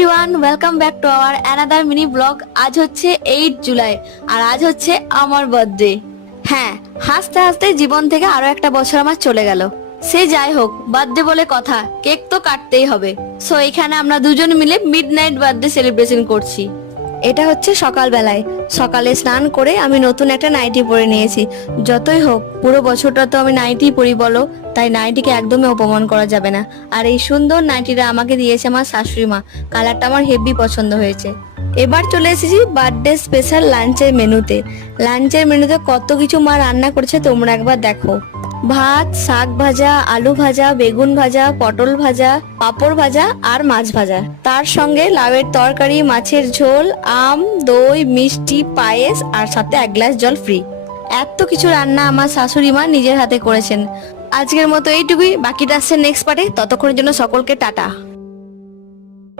Everyone, welcome back to our another mini blog. আজ হচ্ছে 8 জুলাই আর আজ হচ্ছে আমার বার্থডে। হ্যাঁ, হাসতে হাসতে জীবন থেকে আরো একটা বছর আমার চলে গেল। সে যাই হোক, বার্থডে বলে কথা, কেক তো কাটতেই হবে। সো এখানে আমরা দুজন মিলে মিডনাইট বার্থডে সেলিব্রেশন করছি। এটা হচ্ছে সকালবেলায়। সকালে স্নান করে আমি নতুন একটা নাইটি পরে নিয়েছি। যতই হোক, পুরো বছরটা তো আমি নাইটি পরি বলো, তাই নাইটিকে একদমই অপমান করা যাবে না। আর এই সুন্দর নাইটিটা আমাকে দিয়েছে আমার শাশুড়ি মা। কালারটা আমার হেভি পছন্দ হয়েছে। এবার চলে এসেছি বার্থডে স্পেশাল লাঞ্চের মেনুতে। লাঞ্চের মেনুতে কত কিছু মা রান্না করেছে তোমরা একবার দেখো। ভাত, শাক ভাজা, আলু ভাজা, বেগুন ভাজা, পটল ভাজা, পাঁপড় ভাজা আর মাছ ভাজা। তার সঙ্গে লাউয়ের তরকারি, মাছের ঝোল, আম, দই, মিষ্টি, পায়েস আর সাথে 1 গ্লাস জল ফ্রি। এত কিছু রান্না আমার শাশুড়ি মা নিজের হাতে করেছেন। আজকের মতো এইটুকুই, বাকিটা আসছে নেক্সট পার্টে। ততক্ষণের জন্য সকলকে টাটা।